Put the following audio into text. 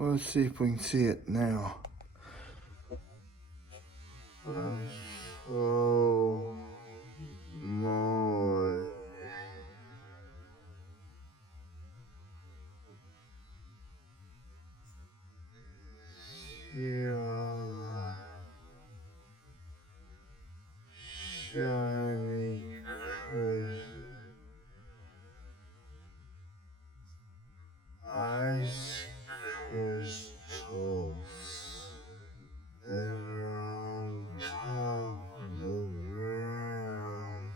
Well, let's see if we can see it now. Oh my. Yeah. Shiny ice crystals that are on top of the ground.